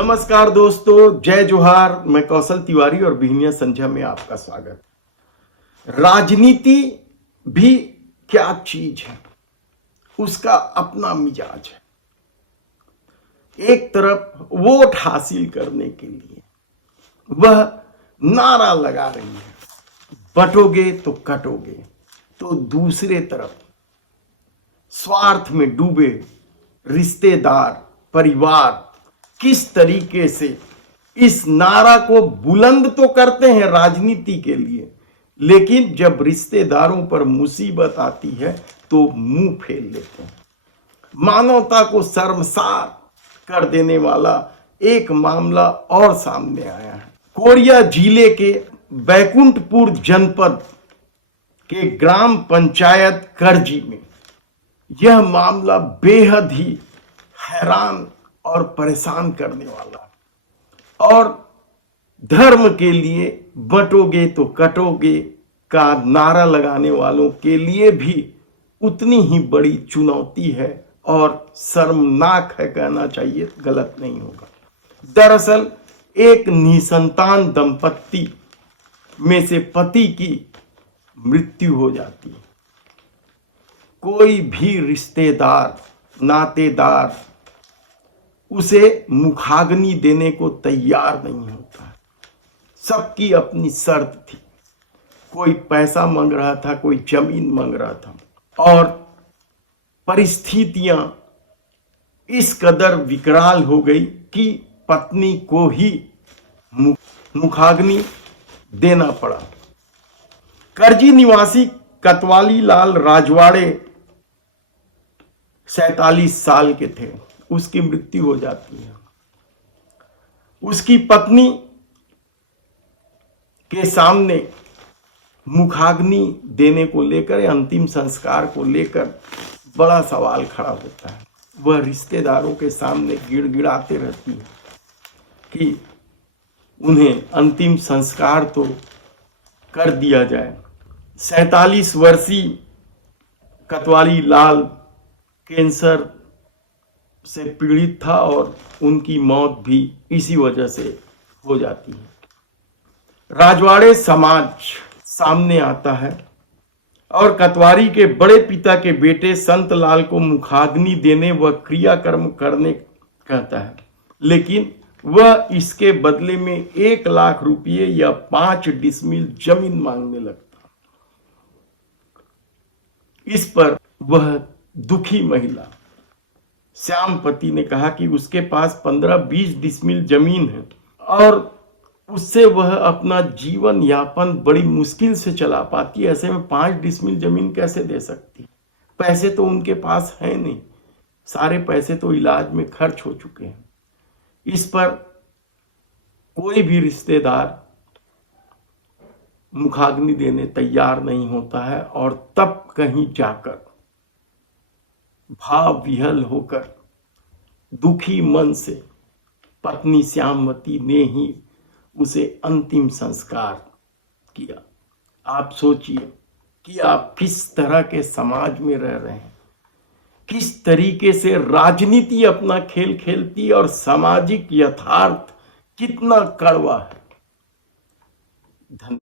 नमस्कार दोस्तों, जय जोहार। मैं कौशल तिवारी और बिहनिया संध्या में आपका स्वागत। राजनीति भी क्या चीज है, उसका अपना मिजाज है। एक तरफ वोट हासिल करने के लिए वह नारा लगा रही है, बटोगे तो कटोगे, तो दूसरे तरफ स्वार्थ में डूबे रिश्तेदार, परिवार किस तरीके से इस नारा को बुलंद तो करते हैं राजनीति के लिए, लेकिन जब रिश्तेदारों पर मुसीबत आती है तो मुंह फेर लेते हैं। मानवता को शर्मसार कर देने वाला एक मामला और सामने आया है। कोरिया जिले के बैकुंठपुर जनपद के ग्राम पंचायत करजी में यह मामला बेहद ही हैरान और परेशान करने वाला और धर्म के लिए बटोगे तो कटोगे का नारा लगाने वालों के लिए भी उतनी ही बड़ी चुनौती है और शर्मनाक है, कहना चाहिए, गलत नहीं होगा। दरअसल एक निसंतान दंपत्ति में से पति की मृत्यु हो जाती है। कोई भी रिश्तेदार, नातेदार उसे मुखाग्नि देने को तैयार नहीं होता। सबकी अपनी शर्त थी। कोई पैसा मांग रहा था, कोई जमीन मांग रहा था और परिस्थितियां इस कदर विकराल हो गई कि पत्नी को ही मुखाग्नि देना पड़ा। करजी निवासी कतवाली लाल राजवाड़े 47 साल के थे। उसकी मृत्यु हो जाती है। उसकी पत्नी के सामने मुखाग्नि देने को लेकर, अंतिम संस्कार को लेकर बड़ा सवाल खड़ा होता है। वह रिश्तेदारों के सामने गिड़गिड़ाते रहती है कि उन्हें अंतिम संस्कार तो कर दिया जाए। 47 वर्षीय कतवाली लाल कैंसर से पीड़ित था और उनकी मौत भी इसी वजह से हो जाती है। राजवाड़े समाज सामने आता है और कतवारी के बड़े पिता के बेटे संत लाल को मुखाग्नि देने व क्रियाकर्म करने कहता है, लेकिन वह इसके बदले में 1 लाख रुपये या 5 डिसमिल जमीन मांगने लगता। इस पर वह दुखी महिला श्यामपति ने कहा कि उसके पास 15-20 डिसमिल जमीन है और उससे वह अपना जीवन यापन बड़ी मुश्किल से चला पाती है। ऐसे में 5 डिसमिल जमीन कैसे दे सकती? पैसे तो उनके पास है नहीं, सारे पैसे तो इलाज में खर्च हो चुके हैं। इस पर कोई भी रिश्तेदार मुखाग्नि देने तैयार नहीं होता है और तब कहीं जाकर भाव विहल होकर दुखी मन से पत्नी श्यामवती ने ही उसे अंतिम संस्कार किया। आप सोचिए कि आप किस तरह के समाज में रह रहे हैं, किस तरीके से राजनीति अपना खेल खेलती और सामाजिक यथार्थ कितना कड़वा है। धन्यवाद।